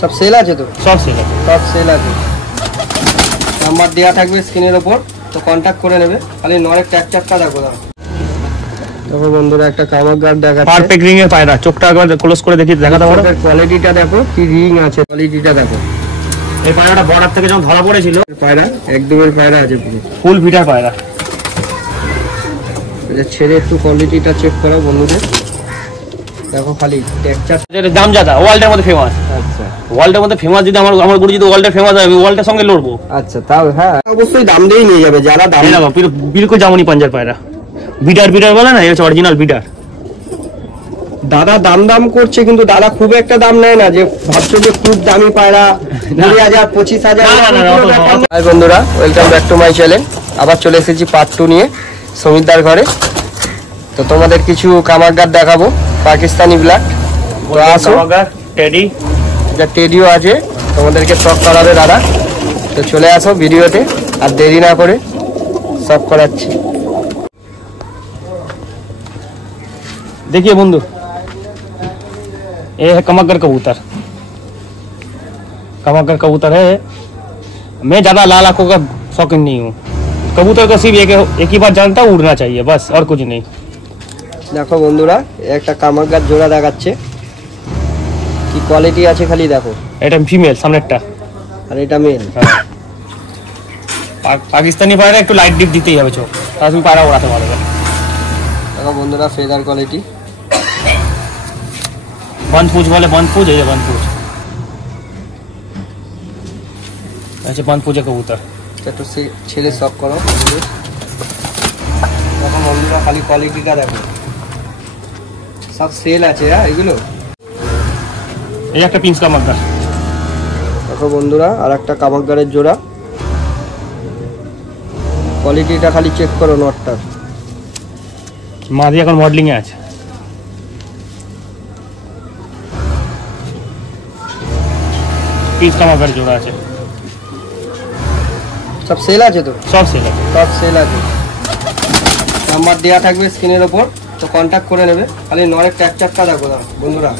সব সেল আছে তো? সব সেল আছে, সব সেল আছে। নাম্বার দেওয়া থাকবে স্ক্রিনের ওপর, তো কন্ট্যাক্ট করে নেবে। খালি নরের ট্যাকচারটা দেখো। দেখো বন্ধুরা, একটা কামার গার্ড দেখাচ্ছে, পারফেক্ট রিং এর পায়রা। চোখটা একবার ক্লোজ করে দেখি, দেখাতে পারো? কোয়ালিটিটা দেখো, কি রিং আছে, কোয়ালিটিটা দেখো। এই পায়রাটা বর্ডার থেকে যখন ধরা পড়েছিল, পায়রা একদমের পায়রা আছে, পুরো ফুল ফিটার পায়রা। ছেড়ে একটু কোয়ালিটিটা চেক করো বন্ধুদের। দেখো খালি টেক্সচার, এর দাম জাদা ওয়ার্ল্ডের মধ্যে ফেমাস। আচ্ছা, ওয়ার্ল্ডের মধ্যে ফেমাস। যদি আমার গুরু যদি ওয়ার্ল্ডে ফেমাস হয়, আমি ওয়ার্ল্ডের সঙ্গে লড়বো। আচ্ছা, তাও হ্যাঁ, অবশ্যই দাম দিয়েই নিয়ে যাবে যারা দাম। দেখো বিলকুল জামুনি পাঞ্জার পায়রা, বিডার বলে না, এটা অরিজিনাল বিডার। দাদা দাম করছে, কিন্তু দাদা খুব একটা দাম নেয় না যে ভাবছো যে খুব দামি পায়রা 20,000 25,000। হাই বন্ধুরা, welcome back to my channel. আবার চলে এসেছি পার্ট 2 নিয়ে সমিতদার ঘরে। তো তোমাদের কিছু কামারগার দেখাবো, পাকিস্তানি ব্ল্যাক। তো আসো, টেডি, যা টেডিও আছে তোমাদেরকে শখ করাবে দাদা। তো চলে আসো ভিডিওতে, আর দেরি না করে শখ করাচ্ছি। देखिए बंधु, ये है कमगर कबूतर। कमगर कबूतर है। मैं ज़्यादा लाल आंखों का शौकीन नहीं हूँ। कबूतर को सिर्फ एक ही बात जानता हूँ, उड़ना चाहिए बस, और कुछ नहीं। দেখো বন্ধুরা, একটা কামারগার জোড়া দেখাচ্ছে, কি কোয়ালিটি আছে খালি দেখো। এটা ফিমেল সামনেরটা, আর এটা মেল। পাকিস্তানি পায়রা একটু লাইট ডিপ দিতেই হবে চোখ, তাহলে তুমি পায়রা ওড়াতে পারবে। দেখো বন্ধুরা, ফেদার কোয়ালিটি। বনপুজ বলে, বনপুজ, এই যে বনপুজ, আচ্ছা বনপুজে কবুতর। একটু ছেলে শখ করো। দেখো বন্ধুরা, খালি কোয়ালিটিটা দেখো, সব সেল আছে। হ্যাঁ, এগুলো এই একটা পিঞ্চ কামারগার। দেখো বন্ধুরা, আর একটা কামারগারের জোড়া, কোয়ালিটিটা খালি চেক করো নটটার। মাদি এখন মডেলিং এ আছে। পিস কামারগার জোড়া আছে, সব সেল আছে তো? সব সেল আছে, সব সেল আছে। নাম্বার দেওয়া থাকবে স্ক্রিনের ওপর, তো কন্ট্যাক্ট করে নেবে। খালি নরের ট্যাকচারটা দেখো বন্ধুরা,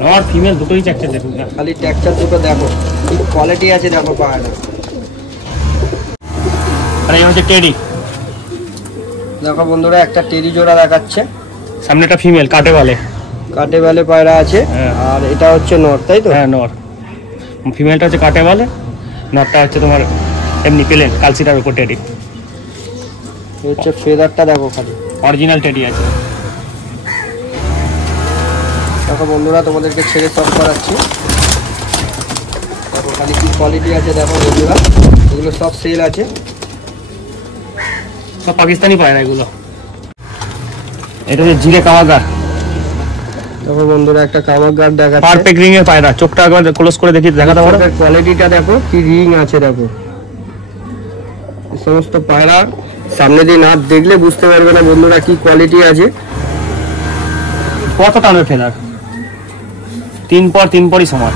নর ফিমেল দুটোই ট্যাকচার দেখুন। খালি ট্যাকচার দুটো দেখো, কি কোয়ালিটি আছে দেখো পায়রা। আর এই হচ্ছে টেডি। দেখো বন্ধুরা, একটা টেরি জোড়া দেখাচ্ছে, সামনে একটা ফিমেল কাটে বালে পায়রা আছে। আর এটা হচ্ছে নর, তাই তো? হ্যাঁ নর। ফিমেলটা হচ্ছে কাটে বালে, নরটা হচ্ছে তোমার এমনি প্লেন কালসিটার উপর টেডি। হচ্ছে ফেদারটা দেখো, খালি অরিজিনাল টেডি আছে। দেখো বন্ধুরা, তোমাদেরকে ছেড়ে শখ করাচ্ছি। দেখো খালি কি কোয়ালিটি আছে দেখো বন্ধুরা, এগুলো সব সেল আছে। সব পাকিস্তানি পায়রা এগুলো। এটা হচ্ছে জিরে কামারগার। দেখো বন্ধুরা, একটা কামারগার দেখাচ্ছে, পারফেক্ট রিং এর পায়রা। চোখটা একবার ক্লোজ করে দেখি, দেখাতে পারো? কোয়ালিটিটা দেখো, কি রিং আছে দেখো। এই সমস্ত পায়রা সামনে দিয়ে না দেখলে বুঝতে পারবে না বন্ধুরা কি কোয়ালিটি আছে। কত টানের ফেদার, তিন পরই সমান।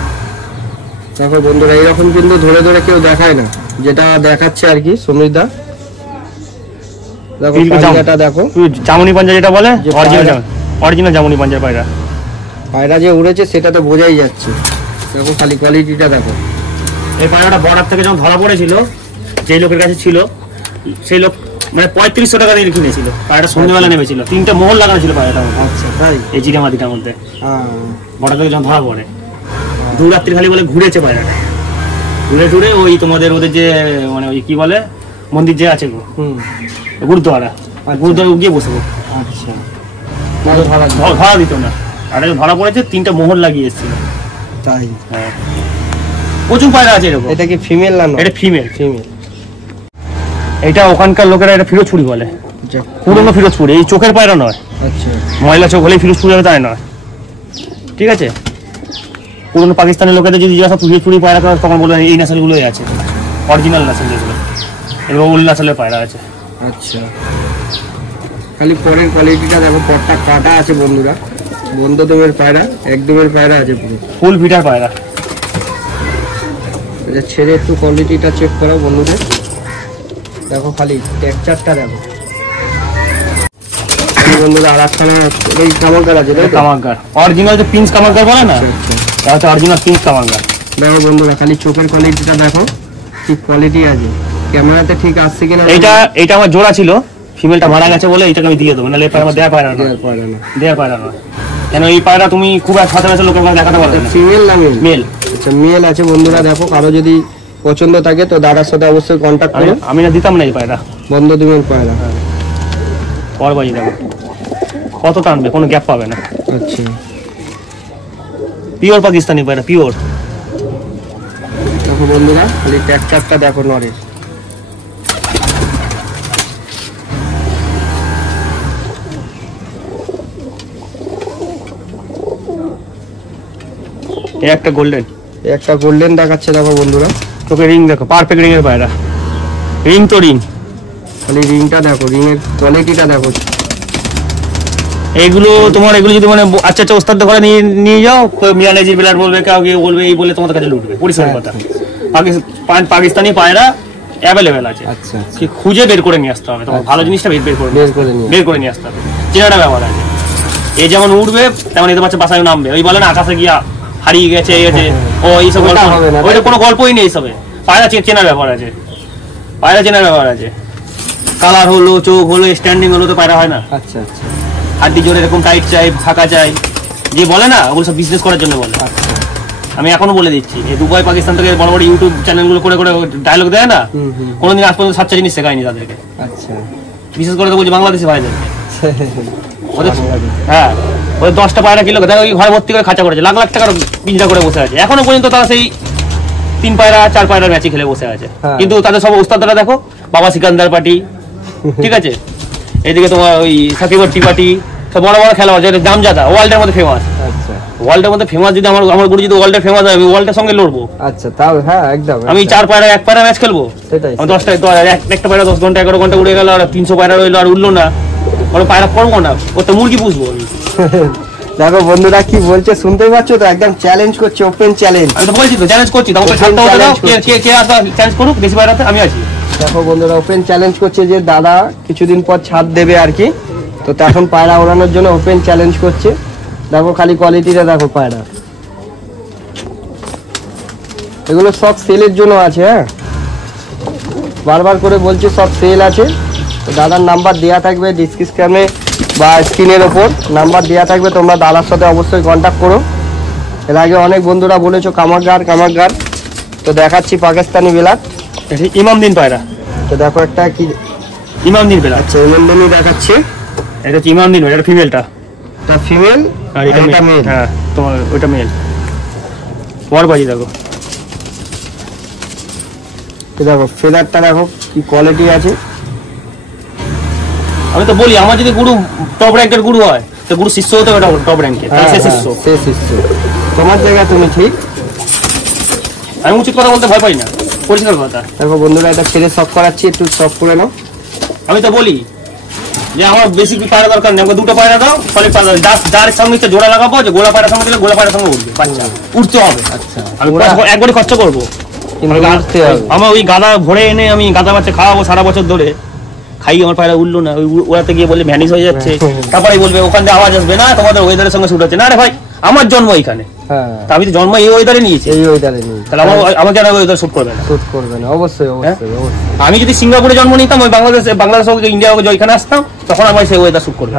দেখো বন্ধুরা, এরকম কিন্তু ধরে ধরে কেউ দেখায় না, যেটা দেখাচ্ছে আর কি সমিতদা। দেখো পায়রাটা দেখো, জামুনি পাঞ্জা যেটা বলে, অরিজিনাল জামুনি পাঞ্জার পায়রা। পায়রা যে উড়েছে সেটা তো বোঝাই যাচ্ছে। দেখো খালি কোয়ালিটিটা দেখো। এই পায়রাটা বর্ডার থেকে যখন ধরা পড়েছিল, যেই লোকের কাছে ছিল, সেই লোক মানে 3500 টাকা দিয়ে কিনেছিল। পায়রাটা সন্ধ্যেবেলা নেমেছিল, 3টে মোহর লাগানো ছিল পায়রাটার মধ্যে। আচ্ছা, তাই? এই জিরামাদিটার মধ্যে হ্যাঁ, বর্ডার থেকে যখন ধরা পড়ে, 2 রাত্রি খালি বলে ঘুরেছে পায়রাটা। ঘুরে ওই তোমাদের ওদের যে মানে ওই কি বলে মন্দির যে আছে গো, গুরুদ্বারা, গুরুদ্বারা গিয়ে বসে। আচ্ছা, ধরা দিত না। আর ধরা পড়েছে, 3টে মোহর লাগিয়ে এসেছিল। তাই? হ্যাঁ, প্রচুর পায়রা আছে এরকম। এটা কি ফিমেল না? এটা ফিমেল। ফিমেল। এটা ওখানকার লোকেরা এটা ফিরোজপুরি বলে, পুরনো ফিরোজপুরি। এই চোখের পায়রা নয়। আচ্ছা, ময়লা চোখ হলেই ফিরোজপুরি হবে তাই নয়, ঠিক আছে? পুরনো পাকিস্তানের লোকেদের যদি জিজ্ঞাসা ফিরোজপুরি পায়রা করে, তখন বলবেন এই নাসলগুলোই আছে, অরিজিনাল নাসল যেগুলো। এগুলো ওল্ড নাসলের পায়রা আছে। আচ্ছা, খালি পরের কোয়ালিটিটা দেখো, পরটা কাটা আছে বন্ধুরা। বন্ধুদের পায়রা, একদমের পায়রা আছে, পুরো ফুল ফিটার পায়রা। এটা ছেড়ে একটু কোয়ালিটিটা চেক করো বন্ধুদের। দেখো খালি টেক্সচারটা দেখো বন্ধুরা। আর একখানা এই কামারগার আছে, তাই? কামারগার অরিজিনাল, যে পিঞ্চ কামারগার বলে না, এটা হচ্ছে অরিজিনাল পিঞ্চ কামারগার। দেখো বন্ধুরা, খালি চোখের কোয়ালিটিটা দেখো কি কোয়ালিটি আছে, ক্যামেরাতে ঠিক আসছে কিনা। এইটা আমার জোড়া ছিল, ফিমেলটা মারা গেছে বলে এটাকে আমি দিয়ে দেবো, নাহলে এই পায়রা দেয়া পায়রা না, দেয়া পায়রা না। কেন এই পায়রা তুমি খুব সচরাচর লোকের কাছে দেখাতে পারবে না। ফিমেল না মেল? মেল। আচ্ছা মেল আছে বন্ধুরা, দেখো কারো যদি পছন্দ থাকে তো দাদার সাথে অবশ্যই কন্ট্যাক্ট করো। আমি না দিতাম না এই পায়রা, বন্ধ দিবেন পায়রা। পর বাজি দেখো কত টানবে, কোনো গ্যাপ পাবে না। আচ্ছা পিওর পাকিস্তানি পায়রা, পিওর। দেখো বন্ধুরা, খালি ট্যাকচারটা দেখো নরের। এই একটা গোল্ডেন, একটা গোল্ডেন দেখাচ্ছে দেখো বন্ধুরা। তোকে রিং দেখো, পারফেক্ট রিং এর পায়রা, রিং তো রিং। খালি রিংটা দেখো, রিংয়ের কোয়ালিটিটা দেখো। এইগুলো তোমার, এগুলো যদি মানে আচ্ছা আচ্ছা ওস্তাদ ঘরে নিয়ে যাও, মিয়ানাজি বিলার বলবে, কাউকে বলবে, এই বলে তোমাদের কাছে লুটবে। পরিষ্কার কথা, পাকিস্তানি পায়রা অ্যাভেলেবেল আছে। আচ্ছা কি খুঁজে বের করে নিয়ে আসতে হবে, তোমার ভালো জিনিসটা বের করে নিয়ে আসতে হবে। চেনাটা ব্যাপার আছে। এ যেমন উঠবে তেমন এদের বাচ্চা বাসায় নামবে। ওই বলে না আকাশে গিয়া হারিয়ে গেছে, এই গেছে, ও এইসব হবে না, ওইটা কোনো গল্পই নেই। এইসবে পায়রা চেনার ব্যাপার আছে, পায়রা চেনার ব্যাপার আছে। কালার হলো, চোখ হলো, স্ট্যান্ডিং হলো তো পায়রা হয় না। আচ্ছা আচ্ছা, হাড্ডি জোরে এরকম টাইট চাই, ফাঁকা চাই, যে বলে না ওগুলো সব বিজনেস করার জন্য বলে। আমি এখনো বলে দিচ্ছি, এই দুবাই পাকিস্তান থেকে বড় বড় ইউটিউব চ্যানেলগুলো করে করে ডায়লগ দেয় না, কোনোদিন আজ পর্যন্ত সাচ্চা জিনিস শেখায়নি তাদেরকে। আচ্ছা, বিশেষ করে তো বলছি বাংলাদেশি ভাইদের। হ্যাঁ, ওই 10টা পায়রা কিলো দেখো ওই ঘরে ভর্তি করে খাঁচা করেছে, লাখ লাখ টাকার পিঞ্জরা করে বসে আছে। এখনো পর্যন্ত তারা সেই 3 পায়রা 4 পায়রার ম্যাচই খেলে বসে আছে। কিন্তু তাদের সব ওস্তাদরা দেখো, বাবা সিকান্দার পার্টি, ঠিক আছে, এদিকে তোমার ওই সাকিব টিপাটি, সব বড় বড় খেলোয়াড়, যেটা জামজাদা ওয়ার্ল্ডের মধ্যে ফেমাস। আচ্ছা, ওয়ার্ল্ডের মধ্যে ফেমাস, যদি আমার গুরু যদি ওয়ার্ল্ডে ফেমাস হয়, আমি ওয়ার্ল্ডের সঙ্গে লড়বো। আচ্ছা, তাও হ্যাঁ একদম। আমি 4 পায়রা 1 পায়রা ম্যাচ খেলবো, সেটাই। 10টা একটা পায়রা 10 ঘন্টা 11 ঘন্টা উড়ে গেল, আর 300 পায়রা রইলো, আর উঠলো না, ওরা পায়রা করবো না, ও তো মুরগি পুষবো আমি। দেখো বন্ধুরা কি বলছে, শুনতেই পাচ্ছ তো, একদম চ্যালেঞ্জ করছে, ওপেন চ্যালেঞ্জ। আমি তো বলছি তো চ্যালেঞ্জ করছি, আমাকে ছাড়তে হবে দাও, কে আসবে চ্যালেঞ্জ করুক, বেশি পায়রাতে আমি আছি। দেখো বন্ধুরা, ওপেন চ্যালেঞ্জ করছে যে দাদা কিছুদিন পর ছাড় দেবে আর কি, তো তখন পায়রা ওড়ানোর জন্য ওপেন চ্যালেঞ্জ করছে। দেখো খালি কোয়ালিটিটা দেখো পায়রা, এগুলো সব সেলের জন্য আছে। হ্যাঁ, বারবার করে বলছি সব সেল আছে। তো দাদার নাম্বার দেওয়া থাকবে ডিসক্রিপশনে বা স্ক্রিনের ওপর নাম্বার দেওয়া থাকবে, তোমরা দাদার সাথে অবশ্যই কন্ট্যাক্ট করো। এর আগে অনেক বন্ধুরা বলেছো কামারগার, তো দেখাচ্ছি পাকিস্তানি বিলাট, ইমামদিন পায়রা। তো দেখো একটা কি ইমামদিন বিলাট। আচ্ছা, ইমামদিনই দেখাচ্ছে, এটা হচ্ছে ইমামদিন, এটা ফিমেলটা, এটা ফিমেল আর এটা মেল। হ্যাঁ, তোমার ওইটা মেল। বড় বাজি দেখো, দেখো ফেদারটা দেখো কি কোয়ালিটি আছে। আমি তো বলি, আমার যদি গুরু টপ র্যাঙ্কের গুরু হয়, তো গুরু শিষ্য হতে হবে টপ র্যাঙ্কে, সে শিষ্য। তোমার জায়গা তুমি ঠিক। আমি উচিত কথা বলতে ভয় পাই না, পরিষ্কার কথা। দেখো বন্ধুরা, এটা ছেড়ে শখ করাচ্ছি, একটু শখ করে নাও। আমি তো বলি যে আমার বেশি পায়রা দরকার নেই, আমাকে 2টো পায়রা দাও, ফলে যার সঙ্গে ইচ্ছে জোড়া লাগাবো, যে গোলা পায়রা সঙ্গে দিলে গোলা পায়রার সঙ্গে উঠবে, বাচ্চা উঠতে হবে। আচ্ছা, আমি একবারই খরচা করবো, আমার ওই গাদা ভরে এনে আমি গাদা বাচ্চা খাওয়াবো সারা বছর ধরে, খাই আমার পায়রা উঠলো না, ওই ওরাতে গিয়ে বলে ভ্যানিশ হয়ে যাচ্ছে, তারপরে বলবে ওখান থেকে আওয়াজ আসবে না, তোমাদের ওয়েদারের সঙ্গে শুট হচ্ছে না। আরে ভাই, আমার জন্ম এইখানে, আমি তো জন্ম এই ওয়েদারে নিয়েছি, তাহলে আমাকে আর ওয়েদার শুট করবে না? অবশ্যই। আমি যদি সিঙ্গাপুরে জন্ম নিতাম, ওই বাংলাদেশ হোক ইন্ডিয়া হোক, ওইখানে আসতাম, তখন আমার সেই ওয়েদার শুট করবে।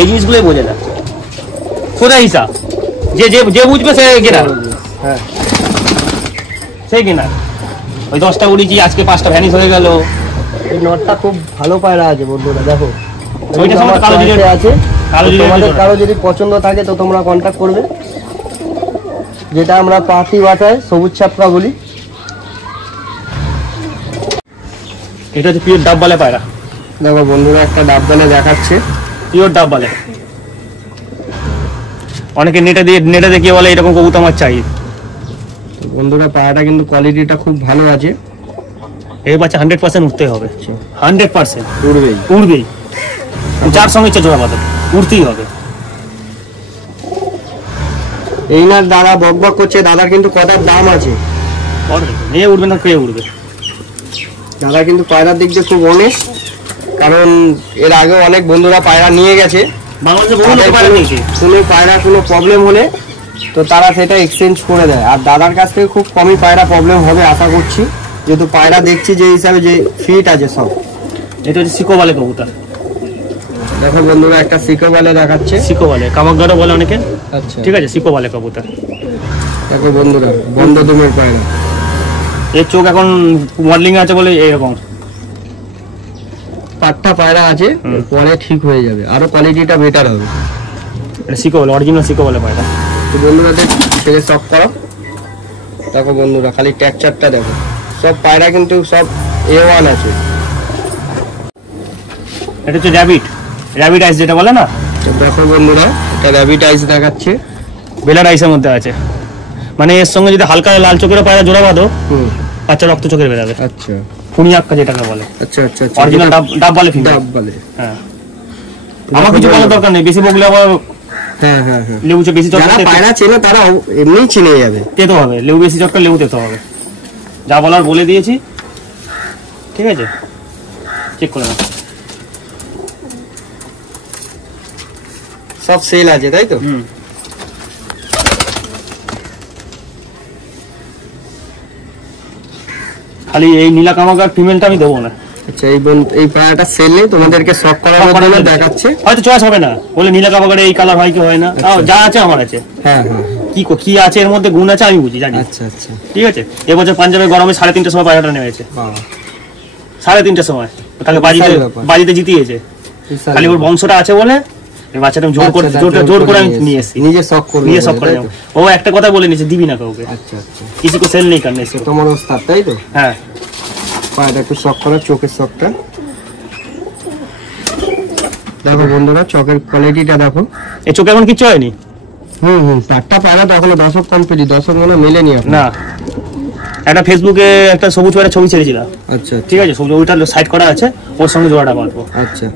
এই জিনিসগুলোই বোঝে না, সোজা হিসাব, যে বুঝবে সে কেনার, সেই কেনার। ওই 10টা উড়িয়েছি, আজকে 5টা ভ্যানিশ হয়ে গেল। এই নটটা খুব ভালো পায়রা আছে বন্ধুরা, দেখো ওইটার সঙ্গে কালো জিরে আছে। তোমাদের কারো যদি পছন্দ থাকে তো তোমরা কন্ট্যাক্ট করবে, যেটা আমরা পাতি বাসায় সবুজ ছাপড়া বলি। এটা হচ্ছে পিওর ডাববালে পায়রা। দেখো বন্ধুরা, একটা ডাববালে দেখাচ্ছে, পিওর ডাববালে। অনেকে নেটে দেখিয়ে বলে এরকম কবুতর আমার চাই। বন্ধুরা, পায়রাটা কিন্তু কোয়ালিটিটা খুব ভালো আছে। এই বাচ্চা 100% উঠতে হবে, 100% উড়বেই। যার সঙ্গে ইচ্ছা জোড়া বাঁধা, উঠতেই হবে। এই না দাদা বকবক করছে, দাদা কিন্তু কটার দাম আছে, উঠবে না, কে উঠবে? দাদা কিন্তু পায়রার দিক দিয়ে খুব অনেস্ট, কারণ এর আগে অনেক বন্ধুরা পায়রা নিয়ে গেছে, বাংলাদেশে বহু লোক পায়রা নিয়েছে, কোনো পায়রা কোনো প্রবলেম হলে তো তারা সেটা এক্সচেঞ্জ করে দেয়। আর দাদার কাছ থেকে খুব কমই পায়রা প্রবলেম হবে আশা করছি, যেহেতু পায়রা দেখছি যে হিসাবে যে ফিট আছে সব। এটা হচ্ছে সিকো বলে কবুতর। দেখো বন্ধুরা একটা সিকো বলে দেখাচ্ছে, সিকো বলে, কামাকগাড়ও বলে অনেকে। আচ্ছা ঠিক আছে, সিকো বলে কবুতর। দেখো বন্ধুরা বন্ধ দুমের পায়রা, এর চোখ এখন মডেলিং আছে বলে এইরকম। পাট্টা পায়রা আছে, পরে ঠিক হয়ে যাবে, আরো কোয়ালিটিটা বেটার হবে। এটা সিকো বলে, অরিজিনাল সিকো বলে পায়রা। তো বন্ধুরা ছেড়ে শখ করো। দেখো বন্ধুরা খালি টেক্সচারটা দেখো, সব পায়রা কিন্তু সব A1 আছে। এটা হচ্ছে র্যাবিট, র্যাবিট আইস যেটা বলে না। তো দেখো বন্ধুরা এটা র্যাবিট আইস দেখাচ্ছে, বেলার আইসের মধ্যে আছে। মানে এর সঙ্গে যদি হালকা লাল চোখের পায়রা জোড়া বাঁধো, বাচ্চা রক্ত চোখের বেরাবে। আচ্ছা ফুনিয়াক্কা যেটাকে বলে। আচ্ছা আচ্ছা আচ্ছা, অরিজিনাল ডাব বলে, ফিমেল ডাব বলে। হ্যাঁ, আমার কিছু বলার দরকার নেই, বেশি বকলে আবার হ্যাঁ হ্যাঁ হ্যাঁ, লেবু বেশি যারা চটকা পায়রা চেনে তারা এমনিই চিনে যাবে। তেতো হবে, লেবু বেশি চটকা লেবু তেতো হবে। যা বলার বলে দিয়েছি, ঠিক আছে, চেক করে নাও। সব সেল আছে তাই তো? খালি এই নীলা কামাকার ফিমেলটা আমি দেবো না। আচ্ছা এই পায়রাটা সেল নেই, তোমাদেরকে শখ করার জন্য দেখাচ্ছে। হয়তো চয়েস হবে না, বলে নীলা কামাকারে এই কালার হয় কি হয় না, যা আছে আমার আছে। হ্যাঁ হ্যাঁ, কি আছে এর মধ্যে গুণ আছে আমি বুঝি, জানি। আচ্ছা আচ্ছা, ঠিক আছে। এবছর পাঞ্জাবে গরমে 3:30টার সময় পায়রাটা নেমেছে, 3:30টার সময়। তাকে বাজিতে জিতিয়েছে, খালি ওর বংশটা আছে বলে বাচ্চাটা জোর করে আমি নিয়ে এসেছি, নিজে শখ করবে, নিয়ে শখ করে যাবো। ও একটা কথা বলে নিয়েছে, দিবি না কাউকে। আচ্ছা আচ্ছা, কিছু সেল নেই কারণে। তোমার ওস্তাদ তাই তো? হ্যাঁ, পায়রাটা একটু শখ করো, চোখের শখটা দেখো বন্ধুরা, চোখের কোয়ালিটিটা দেখো। এই চোখে এখন কিচ্ছু হয়নি। চারটা পায়রা তো এখনো দশক কমপ্লিট, দশক মনে মেলেনি না। একটা ফেসবুকে একটা সবুজ পায়রা ছবি ছেড়েছিলাম। আচ্ছা ঠিক আছে, সবুজ ওইটা সাইড করা আছে, ওর সঙ্গে জোড়াটা বাঁধবো। আচ্ছা,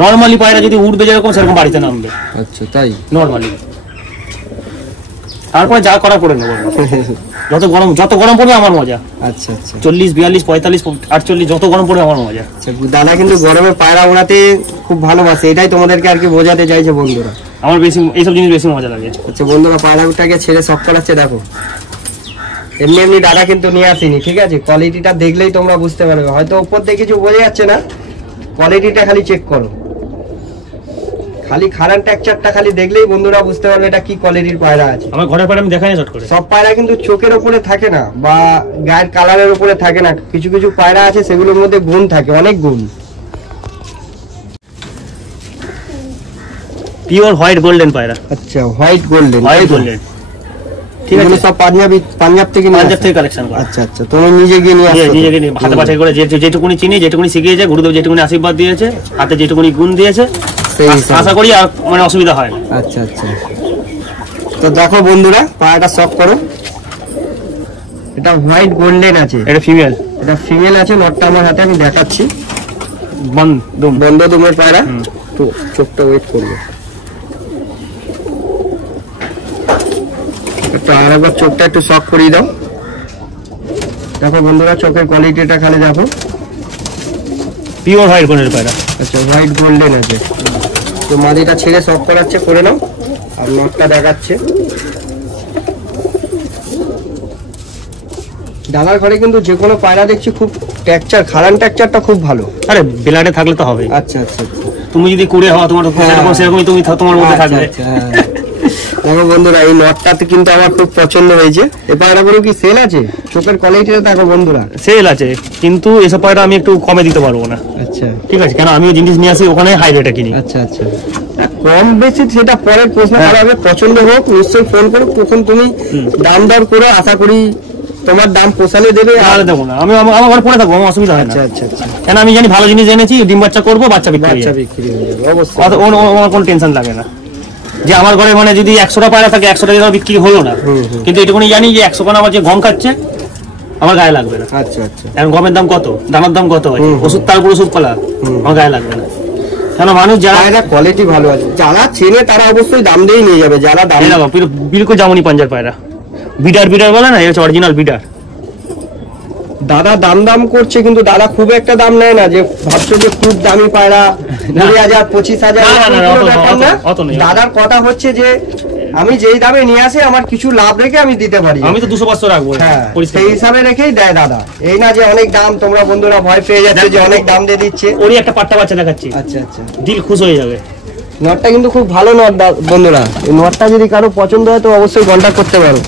নর্মালি পায়রা যদি উঠবে যেরকম সেরকম বাড়িতে নামবে। আচ্ছা তাই নর্মালি, তারপরে যা করা করে নেবো। যত গরম পড়বে আমার মজা। আচ্ছা আচ্ছা, 40, 42, 45, 48 যত গরম পড়বে আমার মজা। দাদা কিন্তু গরমে পায়রা ওড়াতে খুব ভালোবাসে, এটাই তোমাদেরকে আর কি বোঝাতে চাইছে বন্ধুরা। আমার বেশি এইসব জিনিস বেশি মজা লাগে। আচ্ছা বন্ধুরা, পায়রাটাকে ছেড়ে শখ করাচ্ছে দেখো। এমনি এমনি দাদা কিন্তু নিয়ে আসিনি, ঠিক আছে? কোয়ালিটিটা দেখলেই তোমরা বুঝতে পারবে, হয়তো উপর দিয়ে কিছু বোঝা যাচ্ছে না, কোয়ালিটিটা খালি চেক করো। খালি খারান টেক্সচারটা খালি দেখলেই বন্ধুরা বুঝতে পারবে এটা কি কোয়ালিটির পায়রা আছে। আমার ঘরের পায়রা আমি দেখাই না চট করে। সব পায়রা কিন্তু চোখের উপরে থাকে না বা গায়ের কালারের উপরে থাকে না, কিছু কিছু পায়রা আছে সেগুলোর মধ্যে গুণ থাকে, অনেক গুণ। পিওর হোয়াইট গোল্ডেন পায়রা। আচ্ছা, হোয়াইট গোল্ডেন, হোয়াইট গোল্ডেন, ঠিক আছে। সব পাঞ্জাব থেকে কালেকশন করা। আচ্ছা আচ্ছা, তুমি নিজে গিয়ে নিয়ে আসছো? নিজে গিয়ে হাতে বাছাই করে, যেটুকুনি চিনি, যেটুকুনি শিখিয়েছে গুরুদেব, যেটুকুনি আশীর্বাদ দিয়েছে, হাতে যেটুকুনি গুণ দিয়েছে, আশা করি আর মানে অসুবিধা হয় না। আচ্ছা আচ্ছা, তো দেখো বন্ধুরা পায়রাটা শখ করো। এটা হোয়াইট গোল্ডেন আছে, এটা ফিমেল। এটা ফিমেল আছে, নটটা আমার হাতে আমি দেখাচ্ছি। বন্ধ দুমের পায়রা, তো চোখটা ওয়েট করবে। আরেকবার চোখটা একটু শখ করিয়ে দাও। দেখো বন্ধুরা চোখের কোয়ালিটিটা খালি দেখো, পিওর হোয়াইট গোল্ডেন পায়রা। আচ্ছা, হোয়াইট গোল্ডেন আছে। তো মাদিটা ছেড়ে শখ করাচ্ছে, করে নাও। আর নটটা দেখাচ্ছে। দাদার ঘরে কিন্তু যে কোনো পায়রা দেখছি খুব টেক্সচার, খারান টেক্সচারটা খুব ভালো। আরে বেলাডে থাকলে তো হবে। আচ্ছা আচ্ছা, তুমি যদি কুড়ে হওয়া তোমার সেরকমই তুমি তোমার মধ্যে থাকবে। দেখো বন্ধুরা, এই নটটাতে কিন্তু আমার খুব পছন্দ হয়েছে। এই পায়রাগুলো কি সেল আছে? চোখের কোয়ালিটিটা দেখো বন্ধুরা, সেল আছে, কিন্তু এসব পায়রা আমি একটু কমে দিতে পারবো না। আচ্ছা ঠিক আছে, কেন আমিও জিনিস নিয়ে আসি ওখানে হাই রেটে কিনি। আচ্ছা আচ্ছা, কম বেশি সেটা পরের প্রশ্ন, হবে পছন্দ হোক নিশ্চয়ই ফোন করো, তখন তুমি দাম দর করো, আশা করি তোমার দাম পোষালে দেবে। আর দেবো না, আমি আমার ঘরে পড়ে থাকবো, আমার অসুবিধা হয় না। আচ্ছা আচ্ছা আচ্ছা, কেন আমি জানি ভালো জিনিস এনেছি, ডিম বাচ্চা করবো, বাচ্চা বিক্রি হয়ে যাবে অবশ্যই, আমার কোনো টেনশন লাগে না। যে আমার ঘরে মানে যদি 100টা পায়রা থাকে 100টা টাকা বিক্রি হলো না, কিন্তু এটুকুনি জানি যে 100 খানা আমার যে গম খাচ্ছে আমার গায়ে লাগবে না। আচ্ছা আচ্ছা, এখন গমের দাম কত, দানার দাম কত আছে, ওষুধ তার উপর ওষুধ পালা, আমার গায়ে লাগবে না। কেন মানুষ যারা কোয়ালিটি ভালো আছে, যারা চেনে তারা অবশ্যই দাম দিয়েই নিয়ে যাবে। যারা দাম বিলকুল জামনি পাঞ্জার পায়রা, বিডার বলে না, এটা অরিজিনাল বিডার। দাদা দাম করছে, কিন্তু দাদা খুব একটা দাম নেয় না যে ভাবছো যে খুব দামি পায়রা 20,000 25,000। দাদার কথা হচ্ছে যে আমি যেই দামে নিয়ে আসি আমার কিছু লাভ রেখে আমি দিতে পারি। আমি তো 200-500 রাখবো। হ্যাঁ, পরিষ্কার সেই হিসাবে রেখেই দেয় দাদা। এই না যে অনেক দাম, তোমরা বন্ধুরা ভয় পেয়ে যাচ্ছে যে অনেক দাম দিয়ে দিচ্ছে। ওরই একটা পাট্টা বাচ্চা দেখাচ্ছি, আচ্ছা আচ্ছা, দিল খুশ হয়ে যাবে। নটটা কিন্তু খুব ভালো নট বন্ধুরা। এই নটটা যদি কারো পছন্দ হয় তো অবশ্যই কন্ট্যাক্ট করতে পারো।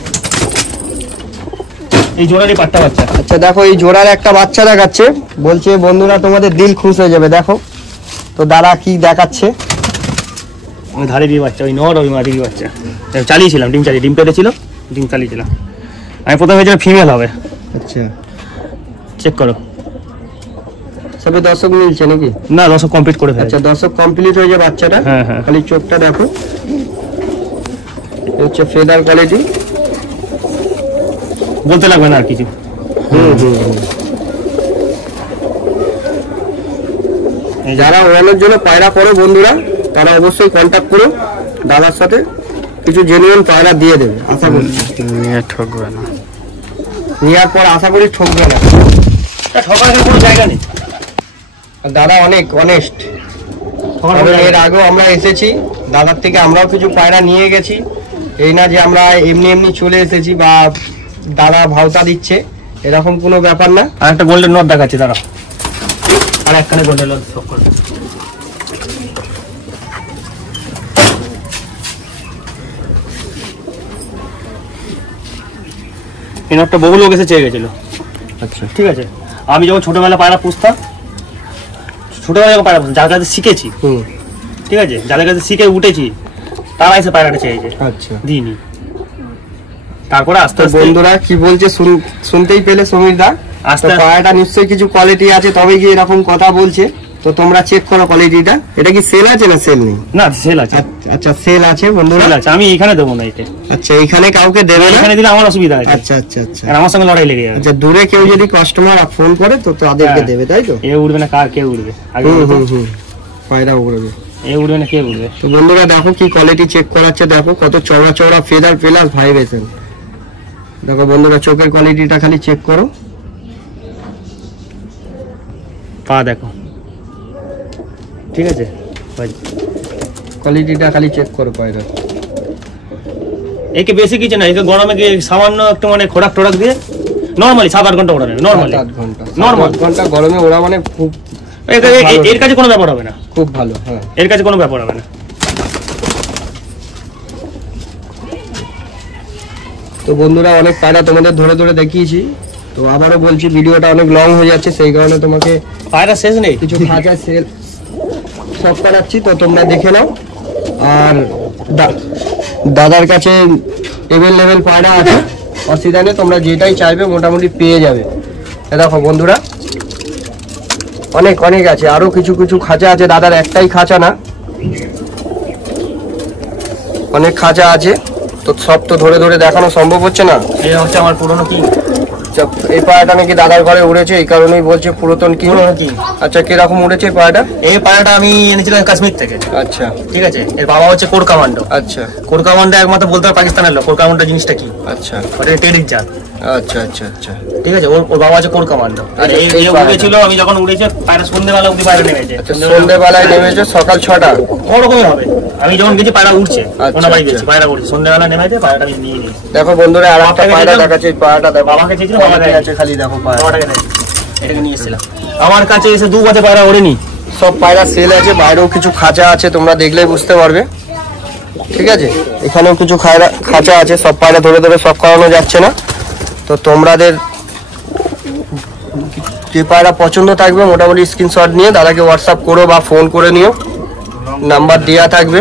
এই জোড়ারই পাট্টা বাচ্চা। আচ্ছা দেখো, এই জোড়ার একটা বাচ্চা দেখাচ্ছে, বলছে বন্ধুরা তোমাদের দিল খুশ হয়ে যাবে। দেখো তো দাদা কি দেখাচ্ছে। ওই ধারে দিয়ে বাচ্চা, ওই নর ওই মাদি বাচ্চা চালিয়েছিলাম, ডিম পেটেছিল, ডিম চালিয়েছিলাম। আমি প্রথমে ভেবেছিলাম ফিমেল হবে। আচ্ছা, চেক করো। সবে দর্শক মিলছে নাকি? না, 10 কমপ্লিট করে ফেলেছে। আচ্ছা, দর্শক কমপ্লিট হয়ে যায় বাচ্চাটা। হ্যাঁ হ্যাঁ, খালি চোখটা দেখো, হচ্ছে ফেদার কোয়ালিটি, বলতে লাগবে না আর কিছু। যারা ওড়ানোর জন্য পায়রা করো বন্ধুরা, তারা অবশ্যই কন্ট্যাক্ট করো দাদার সাথে, কিছু জেনুইন পায়রা দিয়ে দেবে আশা করি। নিয়ে ঠকবে না, নেওয়ার পর আশা করি ঠকবে না। ঠকার কোনো জায়গা নেই, দাদা অনেক অনেস্ট। এর আগেও আমরা এসেছি দাদার থেকে, আমরাও কিছু পায়রা নিয়ে গেছি। এই না যে আমরা এমনি এমনি চলে এসেছি বা দাদা ভাওতা দিচ্ছে, এরকম কোনো ব্যাপার না। আর একটা গোল্ডেন নট দেখাচ্ছি দাঁড়া, আর একখানে গোল্ডেন নট সব করে। এই নটটা বহু লোক এসে চেয়ে গেছিল। আচ্ছা, ঠিক আছে, আমি যখন ছোটবেলা পায়রা পুষতাম, ছোটবেলা যখন পায়রা পুষতাম, যার কাছে শিখেছি, ঠিক আছে, যাদের কাছে শিখে উঠেছি, তারা এসে পায়রাটা চেয়েছে। আচ্ছা, দিইনি। তারপরে আস্তে আস্তে বন্ধুরা কি বলছে শুনতেই পেলে সমীর দা। আস্তে পায়রাটা নিশ্চয়ই কিছু কোয়ালিটি আছে, তবে কি এরকম কথা বলছে। তো তোমরা চেক করো কোয়ালিটিটা। এটা কি সেল আছে না সেল নেই? না, সেল আছে। আচ্ছা, সেল আছে বন্ধুরা। সেল আছে, আমি এখানে দেবো না এটা। আচ্ছা, এখানে কাউকে দেবে না? এখানে দিলে আমার অসুবিধা আছে। আচ্ছা আচ্ছা আচ্ছা, আর আমার সঙ্গে লড়াই লেগে যাবে। আচ্ছা, দূরে কেউ যদি কাস্টমার ফোন করে তো তাদেরকে দেবে, তাই তো? এ উড়বে না, কার কে উড়বে আগে? পায়রা উড়বে, এ উড়বে না, কে উড়বে? তো বন্ধুরা দেখো কি কোয়ালিটি চেক করাচ্ছে। দেখো কত চওড়া চওড়া ফেদার প্লাস ভাইব্রেশন। দেখো বন্ধুরা, চোখের কোয়ালিটিটা খালি চেক করো। পা দেখো, ঠিক আছে, কোয়ালিটিটা খালি চেক করো পায়রা। একে বেশি কিছু না, একে গরমে কি সামান্য একটু মানে খোরাক টোরাক দিয়ে নর্মালি 7-8 ঘন্টা ওড়ানো, নর্মালি 7 ঘন্টা, নর্মাল ঘন্টা গরমে ওড়া মানে খুব এর কাছে কোনো ব্যাপার হবে না, খুব ভালো। হ্যাঁ, এর কাছে কোনো ব্যাপার হবে না। তো বন্ধুরা অনেক পায়রা তোমাদের ধরে ধরে দেখিয়েছি। তো আবারও বলছি, ভিডিওটা অনেক লং হয়ে যাচ্ছে, সেই কারণে তোমাকে পায়রা শেষ নেই, কিছু খাঁচা সেল সব করাচ্ছি, তো তোমরা দেখে নাও। আর দাদার কাছে এভেলেবেল পায়রা আছে, অসুবিধা নেই, তোমরা যেটাই চাইবে মোটামুটি পেয়ে যাবে। দেখো বন্ধুরা, অনেক অনেক আছে, আরো কিছু কিছু খাঁচা আছে। দাদার একটাই খাঁচা না, অনেক খাঁচা আছে। তো সব তো ধরে ধরে দেখানো সম্ভব হচ্ছে না। এই হচ্ছে আমার পুরনো কি। এই পায়রাটা নাকি দাদার ঘরে উড়েছে, এই কারণেই বলছে পুরাতন কি। আচ্ছা, কিরকম উড়েছে পায়রাটা? এই পায়রাটা আমি এনেছিলাম কাশ্মীর থেকে। আচ্ছা, ঠিক আছে, এর বাবা হচ্ছে কোর কমান্ডো। আচ্ছা, কোর কমান্ডো একমাত্র বলতে হবে পাকিস্তানের লোক। কোর কমান্ডো জিনিসটা কি? আচ্ছা, ওটা টেডির জাত। আচ্ছা আচ্ছা আচ্ছা, ঠিক আছে, ওর বাবা আছে কোর কমান্ডো। আর এই উড়েছিল, আমি যখন উড়েছে পায়রা সন্ধ্যেবেলা অব্দি পায়রা নেমেছে। সন্ধ্যেবেলায় নেমেছে, সকাল 6টা ওরকমই হবে। আমি যখন গেছি পায়রা উঠছে, ওনা বাড়ি গেছি, পায়রা উঠছে, সন্ধ্যেবেলা নেমেছে, পায়রাটা আমি নিয়ে নিয়েছি। দেখো বন্ধুরা, আর একটা পায়রা দেখাচ্ছে। পায়রাটা দেখো, বাবাকে চেয়েছিল, বাবা আছে খালি। দেখো বাবাটাকে নেই, এটাকে নিয়ে এসেছিলাম। আমার কাছে এসে 2 বছর পায়রা ওড়েনি। সব পায়রা সেল আছে, বাইরেও কিছু খাঁচা আছে, তোমরা দেখলেই বুঝতে পারবে। ঠিক আছে, এখানেও কিছু খাঁচা আছে, সব পায়রা ধরে ধরে সব করানো যাচ্ছে না। তো তোমাদের যে পায়রা পছন্দ থাকবে মোটামুটি স্ক্রিনশট নিয়ে দাদাকে হোয়াটসঅ্যাপ করো বা ফোন করে নিও, নাম্বার দেওয়া থাকবে।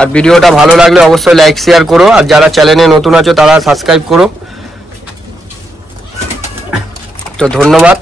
আর ভিডিওটা ভালো লাগলে অবশ্যই লাইক শেয়ার করো, আর যারা চ্যানেলে নতুন আছো তারা সাবস্ক্রাইব করো। তো ধন্যবাদ।